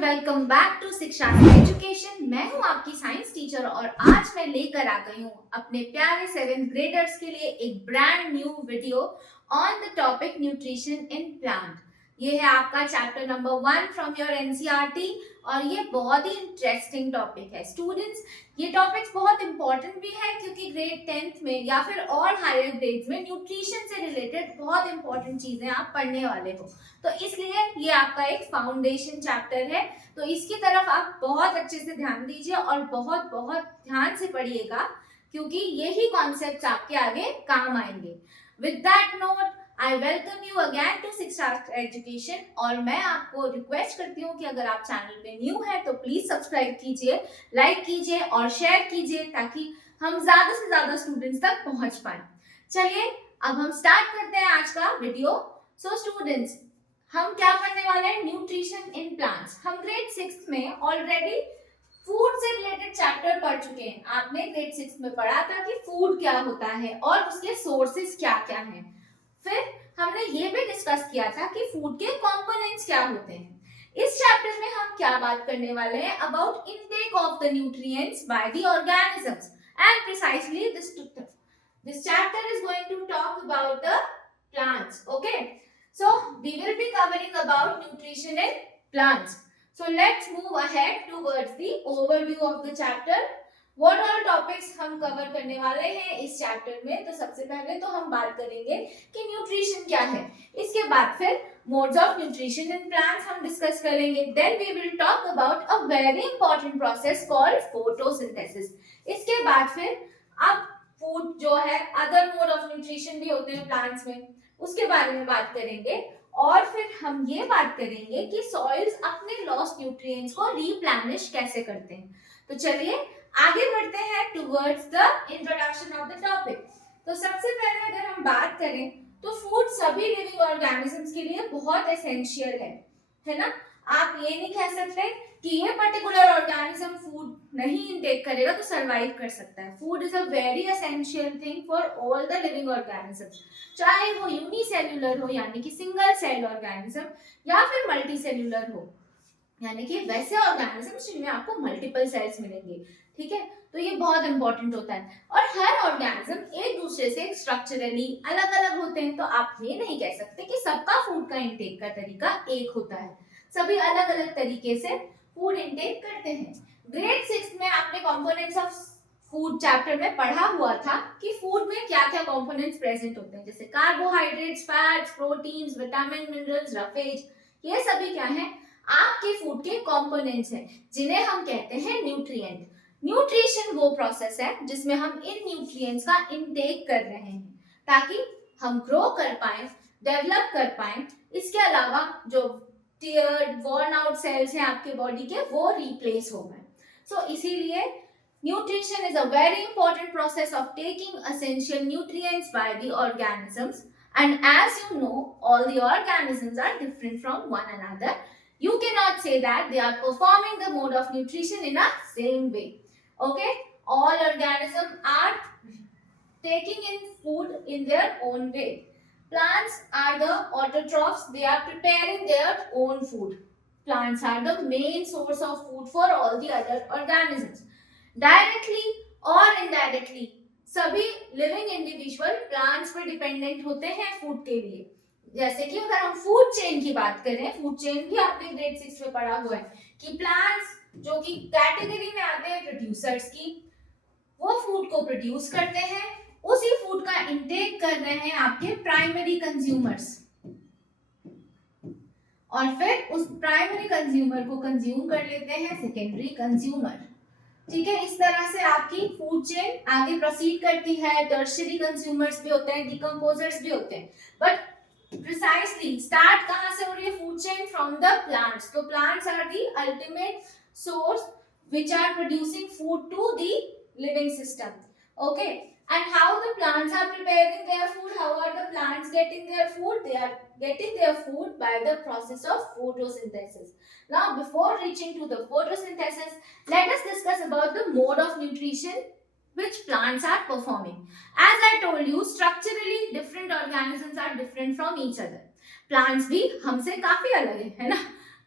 Welcome back to Shiksha education. मैं हूं आपकी साइंस टीचर और आज मैं लेकर आ गई हूं अपने प्यारे 7th ग्रेडर्स के लिए एक brand new video on the topic nutrition in plant. ये है आपका chapter number 1 from your NCERT और ये बहुत ही इंटरेस्टिंग टॉपिक है स्टूडेंट्स। ये टॉपिक्स बहुत इंपॉर्टेंट भी है क्योंकि ग्रेड 10th में या फिर और हायर ग्रेड्स में न्यूट्रिशन से रिलेटेड बहुत इंपॉर्टेंट चीजें आप पढ़ने वाले हो, तो इसलिए ये आपका एक फाउंडेशन चैप्टर है। तो इसकी तरफ आप बहुत अच्छे से ध्यान दीजिए और बहुत बहुत ध्यान से पढ़िएगा क्योंकि यही कॉन्सेप्ट्स आपके आगे काम आएंगे। With that note I welcome you again to Shiksha education और मैं आपको रिक्वेस्ट करती हूँ कि अगर आप चैनल पे न्यू है तो प्लीज सब्सक्राइब कीजिए, लाइक कीजिए और शेयर कीजिए ताकि हम ज्यादा से ज्यादा स्टूडेंट्स तक पहुंच पाए। चलिए अब हम स्टार्ट करते हैं आज का वीडियो। सो स्टूडेंट्स, हम क्या पढ़ने वाले हैं? Nutrition in plants. हम ग्रेड 6 में ऑलरेडी फूड से रिलेटेड चैप्टर पढ़ चुके हैं। आपने ग्रेड 6 में पढ़ा था कि फूड क्या होता है और उसके सोर्सेज क्या क्या हैं। फिर हमने ये भी डिस्कस किया था कि फूड के कंपोनेंट्स क्या होते हैं। इस चैप्टर में हम क्या बात करने वाले हैं? About intake of the nutrients by the organisms and precisely this chapter is going to talk about the plants. Okay, so we will be covering about nutrition in plants. So let's move ahead towards the overview of the chapter. What all topics हम cover करने वाले हैं इस chapter में? तो सबसे पहले तो हम बात करेंगे कि न्यूट्रिशन क्या है। इसके बाद फिर modes of nutrition in plants हम डिस्कस करेंगे। Then we will talk about a very important process called photosynthesis. इसके बाद फिर अब फूड जो है अदर मोड ऑफ न्यूट्रिशन भी होते हैं प्लांट्स में, उसके बारे में बात करेंगे। और फिर हम ये बात करेंगे कि सॉइल्स अपने लॉस्ट न्यूट्रिएंट्स को रिप्लेनिश कैसे करते हैं। तो चलिए आगे बढ़ते हैं towards the introduction of the topic. तो सबसे पहले अगर हम बात करें तो फूड सभी लिविंग ऑर्गेनिजम्स के लिए बहुत एसेंशियल है ना। आप ये नहीं कह सकते कि ये पर्टिकुलर ऑर्गेनिज्म फूड नहीं इनटेक करेगा तो सरवाइव कर सकता है। Food is a very essential thing for all the living organisms, चाहे वो यूनिसेल्युलर हो यानी कि सिंगल सेल ऑर्गेनिज्म या फिर मल्टी सेल्युलर हो यानी कि वैसे ऑर्गेनिजम्स जिनमें आपको मल्टीपल सेल्स मिलेंगे। ठीक है, तो ये बहुत इंपॉर्टेंट होता है और हर ऑर्गेनिज्म एक दूसरे से स्ट्रक्चरली अलग अलग होते हैं। तो आप ये नहीं कह सकते कि सबका फूड का इंटेक का तरीका एक होता है, सभी अलग अलग तरीके से फूड इंटेक करते हैं। ग्रेड 6 में आपने कंपोनेंट्स ऑफ फूड चैप्टर में पढ़ा हुआ था कि फूड में क्या क्या कंपोनेंट्स प्रेजेंट होते हैं, जैसे carbohydrates, fats, proteins, vitamin, minerals, roughage. ये सभी क्या है? आपके फूड के कंपोनेंट्स हैं जिन्हें हम कहते हैं न्यूट्रिएंट। न्यूट्रिशन वो प्रोसेस है जिसमें हम इन न्यूट्रिएंट्स का इंटेक कर रहे हैं ताकि हम ग्रो कर पाए, डेवलप कर पाए। इसके अलावा जो टियर्ड वॉर्न आउट सेल्स हैं आपके बॉडी के वो रिप्लेस हो गए। सो इसीलिए nutrition is a very important process of taking essential nutrients by the organisms, and as you know all the organisms are different from one another. You cannot say that they are performing the mode of nutrition in a same way. Okay, all organisms are taking in food in their own way. Plants are the autotrophs, they are preparing their own food. Plants are the main source of food for all the other organisms. Directly और indirectly सभी living individual plants पर dependent होते हैं food के लिए। जैसे कि अगर हम फूड चेन की बात करें, फूड चेन भी आपने ग्रेड 6 में पढ़ा हुआ है कि प्लांट्स जो कि कैटेगरी में आते हैं प्रोड्यूसर्स की, वो फूड को प्रोड्यूस करते हैं, उसी फूड का इंटेक कर रहे हैं आपके प्राइमरी कंज्यूमर्स और फिर उस प्राइमरी कंज्यूमर को कंज्यूम कर लेते हैं सेकेंडरी कंज्यूमर। ठीक है, इस तरह से आपकी फूड चेन आगे प्रोसीड करती है। टर्शियरी कंज्यूमर्स भी होते हैं, डिकम्पोजर्स भी होते हैं, बट प्रिसाइसली स्टार्ट कहां से हो रही है food chain? From the plants. तो plants are the ultimate source which are producing food to the living system. Okay, and how the plants are preparing their food? How are the plants getting their food? They are getting their food by the process of photosynthesis. Now before reaching to the photosynthesis, let us discuss about the mode of nutrition which plants are performing. As I told you, structurally different organisms are different from each other. Plants भी हमसे काफी अलग है ना।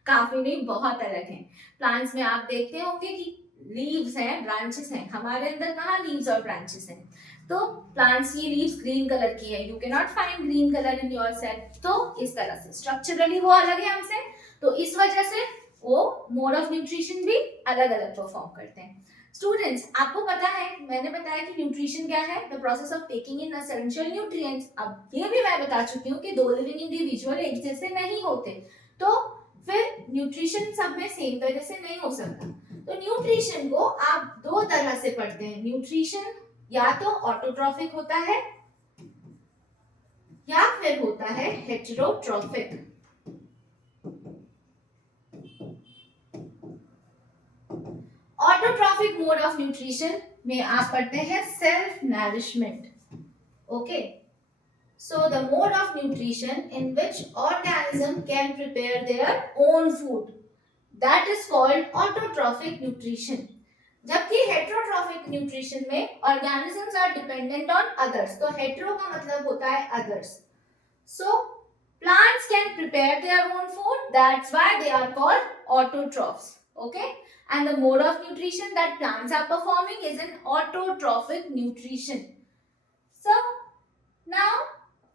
काफी नहीं, बहुत अलग हैं। प्लांट्स में आप देखते होंगे कि लीव्स हैं, ब्रांचेस हैं, हमारे अंदर कहाँ लीव्स और ब्रांचेस हैं। तो प्लांट्स की लीव्स ग्रीन कलर की है, you can not find green colour in your cell. तो इस तरह से स्ट्रक्चरली वो अलग है हमसे, तो इस वजह से वो मोड ऑफ न्यूट्रिशन भी अलग अलग परफॉर्म करते हैं। स्टूडेंट्स, आपको पता है, मैंने बताया कि न्यूट्रिशन क्या है, the process of taking in essential nutrients. अब ये भी मैं बता चुकी हूँ कि दो लिविंग इंडिविजुअल एक जैसे नहीं होते, तो फिर न्यूट्रिशन सब में सेम तरह से नहीं हो सकता। तो न्यूट्रिशन को आप दो तरह से पढ़ते हैं। न्यूट्रिशन या तो ऑटोट्रॉफिक होता है या फिर होता है heterotrophic. Autotrophic mode of nutrition में आप पढ़ते हैं self nourishment. Okay, so the mode of nutrition in which organism can prepare their own food, that is called autotrophic nutrition. जबकि हेटेरोट्रॉफिक न्यूट्रिशन में organisms are dependent on others. तो hetero का मतलब होता है others. So plants can prepare their own food, that's why they are called autotrophs. Okay, and the mode of nutrition that plants are performing is an autotrophic nutrition. So now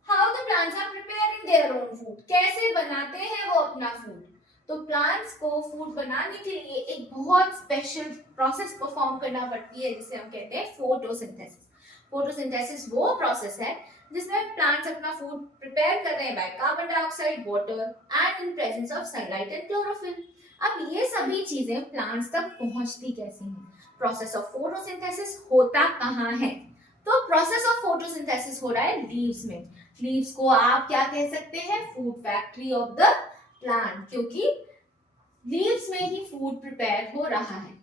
how the plants are preparing their own food, कैसे बनाते हैं वो अपना food. तो plants को food बनाने के लिए एक बहुत स्पेशल प्रोसेस परफॉर्म करना पड़ती है, जिसे हम कहते हैं फोटोसिंथेसिस। फोटोसिंथेसिस वो प्रोसेस है जिसमें प्लांट्स अपना फूड प्रिपेयर कर रहे हैं by carbon dioxide, water and in presence of sunlight and chlorophyll. अब ये सभी चीजें प्लांट्स तक पहुंचती कैसे हैं? प्रोसेस ऑफ फोटोसिंथेसिस होता कहाँ है? तो प्रोसेस ऑफ फोटोसिंथेसिस हो रहा है लीव्स में। लीव्स को आप क्या कह सकते हैं? Food factory of the plant, क्योंकि लीव्स में ही फूड प्रिपेयर हो रहा है।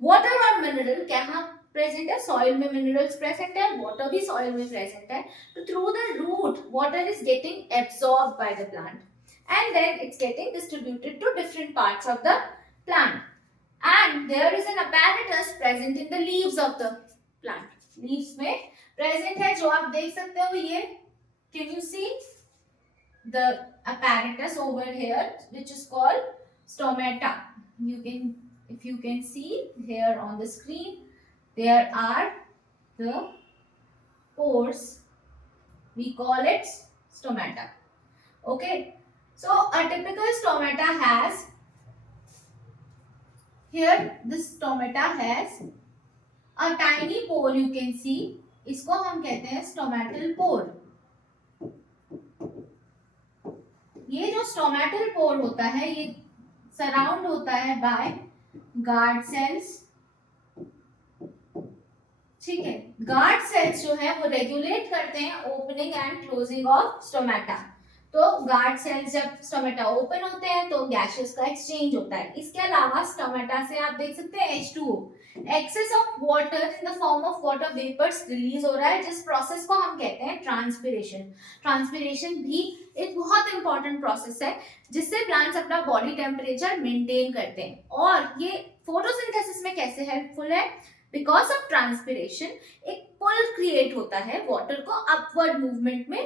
वाटर और मिनरल कहाँ प्रेजेंट है? सॉइल में मिनरल्स प्रेजेंट है, वाटर भी सॉइल में प्रेजेंट है। तो through the root water is getting absorbed by the plant and then it's getting distributed to different parts of the plant, and there is an apparatus present in the leaves of the plant. leaves में present है, जो आप देख सकते हो ये, can you see the apparatus over here which is called stomata? You can, if you can see here on the screen, there are the pores, we call it stomata. Okay, so a typical stomata has, here this stomata has a tiny pore, you can see, इसको हम कहते हैं stomatal pore. ये जो stomatal pore होता है ये surround होता है by guard cells. ठीक है, guard cells जो है वो रेगुलेट करते हैं opening and closing of stomata. तो गार्ड सेल्स जब स्टोमेटा ओपन होते हैं तो गैसेस का एक्सचेंज होता है। इसके अलावा स्टोमेटा से आप देख सकते हैं H2O, excess of water in the form of water vapours release हो रहा है, जिस प्रोसेस को हम कहते हैं ट्रांसपिरेशन। ट्रांसपिरेशन भी एक बहुत इंपॉर्टेंट प्रोसेस है जिससे प्लांट्स अपना बॉडी टेम्परेचर मेंटेन करते हैं। और ये फोटोसिंथेसिस में कैसे हेल्पफुल है? बिकॉज ऑफ ट्रांसपिरेशन एक पुल क्रिएट होता है वाटर को अपवर्ड मूवमेंट में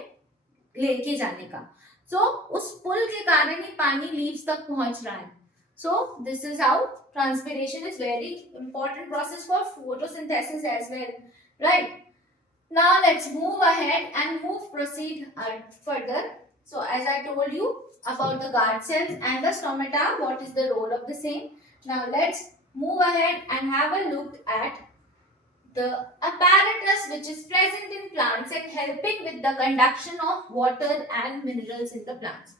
लेके जाने का। सो उस पुल के कारण ही पानी लीव्स तक पहुंच रहा है। So this is how transpiration is very important process for photosynthesis as well, right? Now let's move ahead and proceed further. So as I told you about the guard cells and the stomata, what is the role of the same? Now let's move ahead and have a look at the apparatus which is present in plants and helping with the conduction of water and minerals in the plants.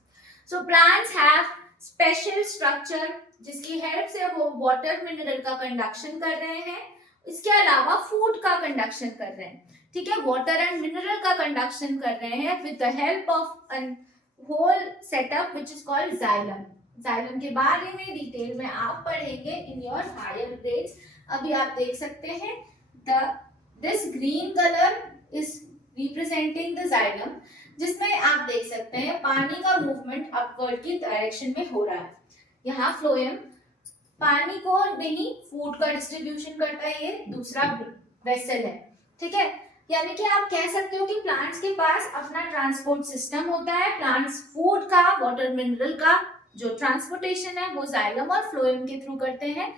So plants have special structure जिसकी help से वो water mineral का conduction कर रहे हैं, इसके अलावा food का कंडक्शन कर रहे हैं। ठीक है, वाटर एंड मिनरल का कंडक्शन कर रहे हैं with the help of an whole setup which is called xylem. Xylem के बारे में डिटेल में आप पढ़ेंगे इन योर हायर ग्रेड्स। अभी आप देख सकते हैं this green color is representing the xylem, जिसमें आप देख सकते हैं पानी का मूवमेंट अपवर्ड की डायरेक्शन में हो रहा है। यहाँ फ्लोएम पानी को नहीं फूड का डिस्ट्रीब्यूशन करता है, ये दूसरा वेसल है। ठीक है, यानी कि आप कह सकते हो कि प्लांट्स के पास अपना ट्रांसपोर्ट सिस्टम होता है। प्लांट्स फूड का, वाटर मिनरल का जो ट्रांसपोर्टेशन है वो जाइलम और फ्लोएम के थ्रू करते हैं।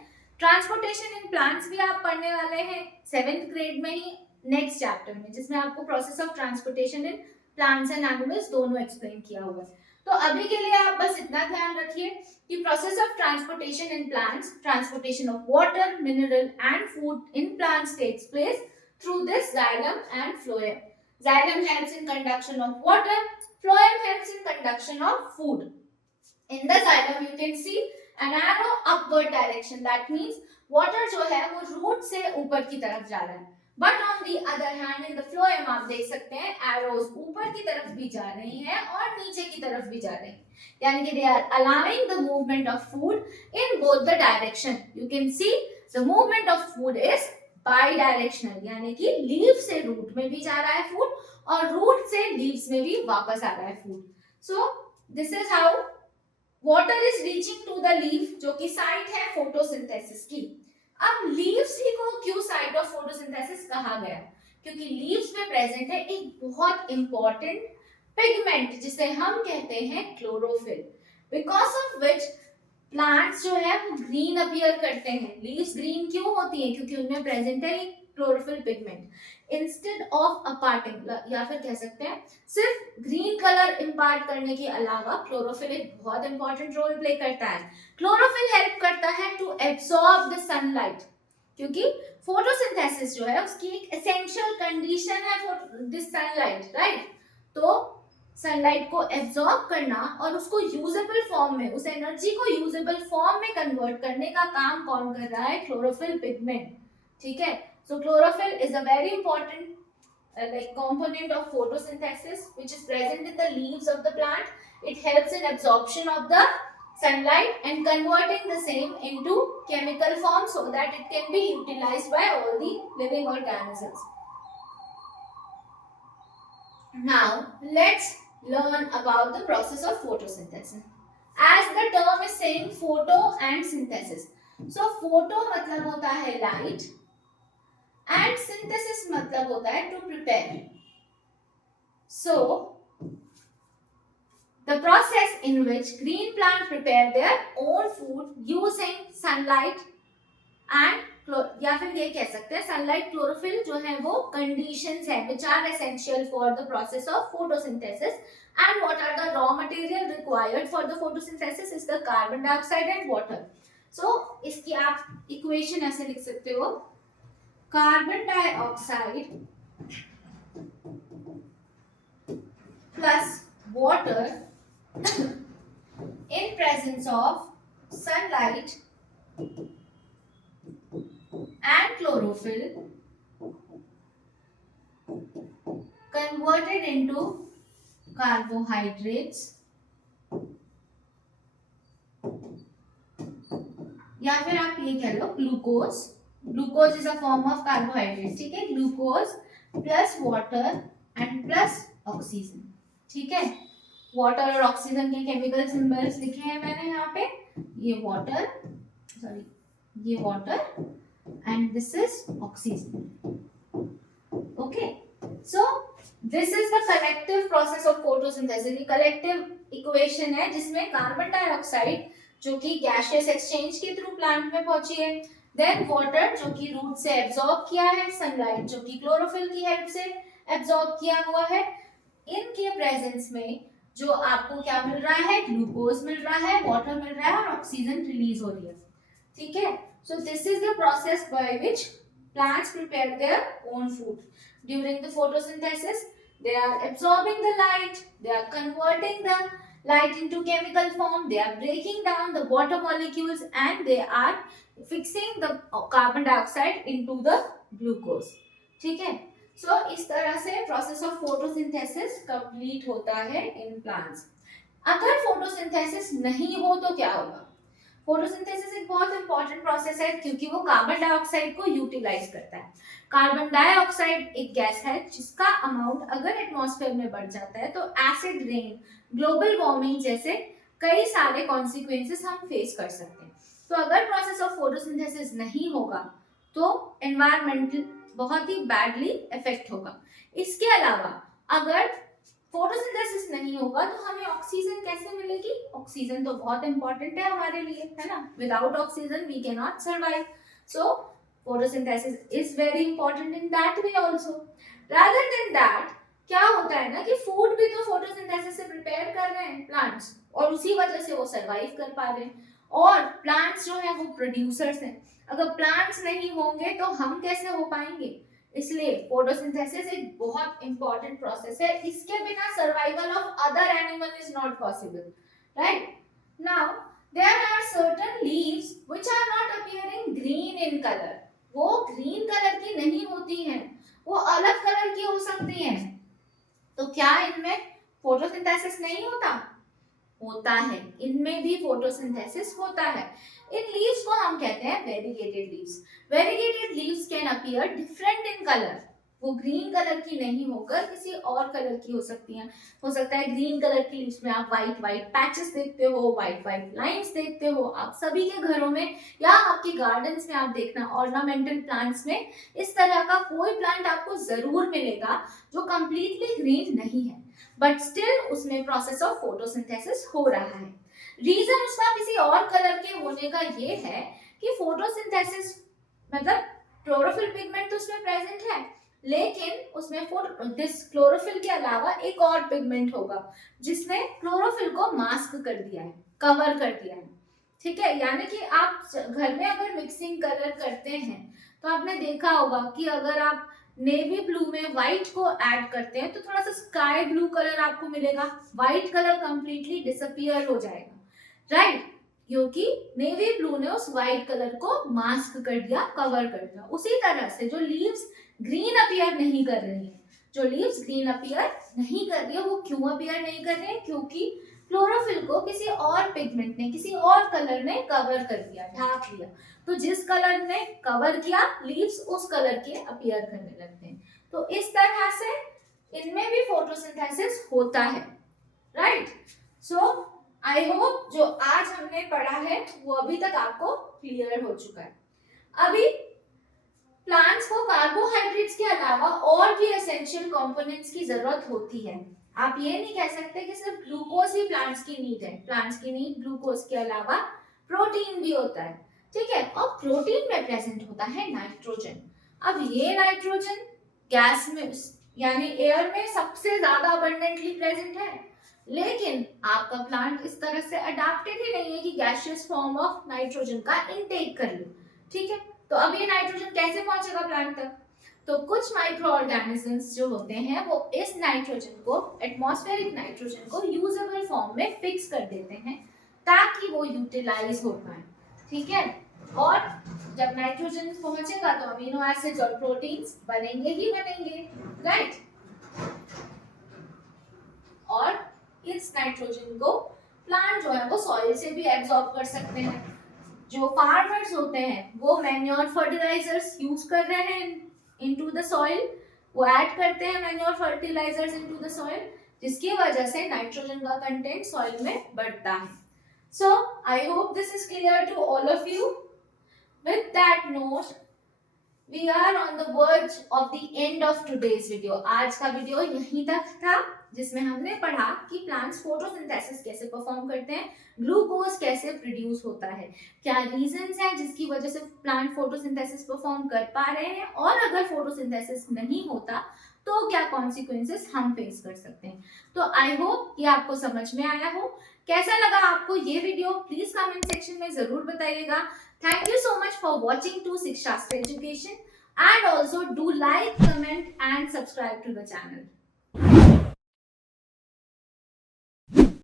ट्रांसपोर्टेशन इन प्लांट्स भी आप पढ़ने वाले हैं 7th ग्रेड में ही नेक्स्ट चैप्टर में, जिसमें आपको process of transportation in plants and animals दोनों एक्सप्लेन किया हुआ है। तो अभी के लिए आप बस इतना ध्यान रखिए कि process of transportation in plants, transportation of water, mineral and food in plants takes place through this xylem and phloem. Xylem helps in conduction of water, phloem helps in conduction of food. In the xylem you can see an arrow upward direction, that means water जो है वो root से ऊपर की तरफ जा रहा है, but on the other hand in the phloem आप देख सकते हैं arrows ऊपर की तरफ भी जा रही हैं और नीचे की तरफ भी जा रही हैं, यानी कि they are allowing the movement of food in both the direction. You can see the movement of food is by directional, यानी कि लीव से रूट में भी जा रहा है फूड और रूट से लीव्स में भी वापस आ रहा है food. So this is how water is reaching to the leaf, जो कि साइट है फोटोसिंथेसिस की. अब लीव्स ही को क्यों साइट ऑफ फोटोसिंथेसिस कहा गया? क्योंकि लीव्स में प्रेजेंट है एक बहुत इंपॉर्टेंट पिगमेंट जिसे हम कहते हैं chlorophyll, because of which plants जो है वो ग्रीन अपीयर करते हैं. लीव्स ग्रीन क्यों होती हैं? क्योंकि उनमें प्रेजेंट है एक क्लोरोफिल पिगमेंट. इंस्टेड ऑफ अपार्टिंग, या फिर कह सकते हैं सिर्फ ग्रीन कलर इंपार्ट करने के अलावा क्लोरोफिल एक बहुत इंपॉर्टेंट रोल प्ले करता है. क्लोरोफिल हेल्प करता है टू एब्सॉर्ब द सनलाइट, क्योंकि फोटोसिंथेसिस जो है उसकी एक एसेंशियल कंडीशन है फॉर दिस सनलाइट, राइट? तो सनलाइट को एब्जॉर्ब करना और उसको यूजेबल फॉर्म में, उस एनर्जी को यूजेबल फॉर्म में कन्वर्ट करने का काम कौन कर रहा है? Chlorophyll pigment. ठीक है, so chlorophyll is a very important like component of photosynthesis which is present in the leaves of the plant. It helps in absorption of the sunlight and converting the same into chemical form so that it can be utilized by all the living organisms. Now let's learn about the process of photosynthesis. As the term is saying, photo and synthesis. So photo मतलब होता है light and synthesis मतलब होता है to prepare. So the process in which green plants prepare their own food using sunlight and या फिर ये कह सकते हैं सनलाइट क्लोरोफिल जो है वो कंडीशंस है which are essential for the process of photosynthesis. And what are the raw material required for the photosynthesis is the carbon dioxide and water. So इसकी आप इक्वेशन ऐसे लिख सकते हो, carbon dioxide plus water in presence of sunlight and chlorophyll converted into carbohydrates, या फिर आप ये कह लो glucose. Glucose is a form of carbohydrate. ठीक है, glucose plus water and plus oxygen. ठीक है, वाटर और ऑक्सीजन के केमिकल सिंबल्स लिखे हैं मैंने यहाँ पे. ये वाटर, सॉरी ये water and this is oxygen. Okay, so this is the collective process of photosynthesis. collective equation है जिसमें कार्बन डाइऑक्साइड जो कि गैसियस एक्सचेंज के थ्रू प्लांट में पहुंची है, देन वाटर जो कि रूट से एब्जॉर्ब किया है, सनलाइट जो कि क्लोरोफिल की हेल्प से एब्जॉर्ब किया हुआ है. इनके प्रेजेंस में जो आपको क्या मिल रहा है? ग्लूकोज मिल रहा है, वाटर मिल रहा है और ऑक्सीजन रिलीज हो रही है. ठीक है, so this is the process by which plants prepare their own food. During the photosynthesis, they are absorbing the light, they are converting the light into chemical form, they are breaking down the water molecules and they are fixing the carbon dioxide into the glucose. ठीक है, so इस तरह से process of photosynthesis complete होता है in plants. अगर photosynthesis नहीं हो तो क्या होगा? फोटोसिंथेसिस एक बहुत इंपॉर्टेंट प्रोसेस है क्योंकि वो कार्बन डाइऑक्साइड को यूटिलाइज करता है. कार्बन डाइऑक्साइड एक गैस है जिसका अमाउंट अगर एटमॉस्फेयर में बढ़ जाता है तो एसिड रेन, ग्लोबल वार्मिंग जैसे कई सारे कॉन्सिक्वेंसेस हम फेस कर सकते हैं. तो अगर प्रोसेस ऑफ फोटोसिंथेसिस नहीं होगा तो एनवायरमेंटल बहुत ही बैडली इफेक्ट होगा. इसके अलावा अगर फोटोसिंथेसिस नहीं होगा तो हमें ऑक्सीजन कैसे मिलेगी? ऑक्सीजन तो बहुत इंपॉर्टेंट है हमारे लिए, है ना? Without oxygen we can not survive. So photosynthesis is very important in that way also. Rather than that, क्या होता है ना कि फूड भी तो फोटोसिंथेसिस से प्रिपेयर कर रहे हैं प्लांट्स, और उसी वजह से वो सरवाइव कर पा रहे हैं. और प्लांट्स जो है वो प्रोड्यूसर्स हैं. अगर प्लांट्स नहीं होंगे तो हम कैसे हो पाएंगे? इसलिए फोटोसिंथेसिस एक बहुत इंपॉर्टेंट प्रोसेस है. इसके बिना survival of other animal is not possible. Right now there are certain leaves which are not appearing green in colour. वो ग्रीन कलर की नहीं होती हैं, वो अलग कलर की हो सकती हैं. तो क्या इनमें फोटोसिंथेसिस नहीं होता? होता है, इनमें भी फोटोसिंथेसिस होता है. इन लीव्स को हम कहते हैं variegated leaves. Variegated leaves can appear different in colour. वो ग्रीन कलर की नहीं होकर किसी और कलर की हो सकती हैं. हो सकता है ग्रीन कलर की लीव्स में आप व्हाइट व्हाइट पैचेस देखते हो, व्हाइट व्हाइट लाइंस देखते हो. आप सभी के घरों में या आपके गार्डन्स में आप देखना, ऑर्नामेंटल प्लांट्स में इस तरह का कोई प्लांट आपको जरूर मिलेगा जो कंप्लीटली ग्रीन नहीं है, बट स्टिल उसमें प्रोसेस ऑफ फोटोसिंथेसिस हो रहा है. रीजन उसका किसी और कलर के होने का ये है कि फोटोसिंथेसिस मतलब क्लोरोफिल पिगमेंट तो उसमें प्रेजेंट है, लेकिन उसमें दिस क्लोरोफिल के अलावा एक और पिगमेंट होगा जिसने क्लोरोफिल को मास्क कर दिया है, कवर कर दिया है. ठीक है, यानी कि आप घर में अगर मिक्सिंग कलर करते हैं तो आपने देखा होगा कि अगर आप नेवी ब्लू में व्हाइट को ऐड करते हैं तो थोड़ा सा स्काई ब्लू कलर आपको मिलेगा. व्हाइट कलर कंप्लीटली डिसअपियर हो जाएगा, राइट? क्योंकि नेवी ब्लू ने उस व्हाइट कलर को मास्क कर दिया, कवर कर दिया. उसी तरह से जो लीव्स ग्रीन अपीयर नहीं कर रही है, जो लीव्स ग्रीन अपीयर नहीं कर रही है, वो क्यों अपीयर नहीं कर रही है? क्योंकि क्लोरोफिल को किसी और पिगमेंट ने, किसी और कलर ने कवर कर दिया, ढाक लिया. तो जिस कलर ने कवर किया लीव्स, उस कलर के अपीयर करने लगते हैं. तो इस तरह से इनमें भी फोटोसिंथेसिस होता है, राइट? सो आई होप जो आज हमने पढ़ा है वो अभी तक आपको क्लियर हो चुका है. अभी प्लांट्स को कार्बोहाइड्रेट्स के अलावा और भी एसेंशियल कंपोनेंट्स की जरूरत होती है. आप ये नहीं कह सकते कि सिर्फ ग्लूकोज ही प्लांट्स की नीड है. प्लांट्स की नीड ग्लूकोज के अलावा प्रोटीन भी होता है, ठीक है? और प्रोटीन में प्रेजेंट होता है नाइट्रोजन. अब ये नाइट्रोजन गैस में यानी एयर में सबसे ज्यादा अबंडेंटली प्रेजेंट है, लेकिन आपका प्लांट इस तरह से अडेप्टेड ही नहीं है कि गैसियस फॉर्म ऑफ नाइट्रोजन का इनटेक कर ले. ठीक है, तो अब ये नाइट्रोजन कैसे पहुंचेगा प्लांट तक? तो कुछ माइक्रो ऑर्गेनिजम्स जो होते हैं वो इस नाइट्रोजन को, एटमॉस्फेरिक नाइट्रोजन को यूजेबल फॉर्म में फिक्स कर देते हैं ताकि वो यूटिलाइज हो पाए. ठीक है, और जब नाइट्रोजन पहुंचेगा तो अमीनो एसिड्स और प्रोटीन्स बनेंगे ही बनेंगे, राइट? और इस नाइट्रोजन को प्लांट जो है वो सॉइल से भी एब्जॉर्ब कर सकते हैं. जो फार्मर्स होते हैं वो मैन्योर फर्टिलाइजर्स यूज कर रहे हैं इनटू द सॉइल, वो ऐड करते हैं manure fertilisers into the soil, जिसकी वजह से नाइट्रोजन का कंटेंट सॉइल में बढ़ता है. So I hope this is clear to all of you. With that note we are on the verge of the end of today's video. आज का video यहीं तक था जिसमें हमने पढ़ा कि प्लांट्स फोटोसिंथेसिस कैसे परफॉर्म करते हैं, ग्लूकोज कैसे प्रोड्यूस होता है, क्या रीजंस हैं जिसकी वजह से प्लांट फोटोसिंथेसिस परफॉर्म कर पा रहे हैं, और अगर फोटोसिंथेसिस नहीं होता तो क्या कॉन्सिक्वेंसेस हम फेस कर सकते हैं. तो आई होप ये आपको समझ में आया हो. कैसा लगा आपको ये वीडियो प्लीज कमेंट सेक्शन में जरूर बताइएगा. Thank you so much for watching to Sikshastra Education, and also do like, comment and subscribe to the channel.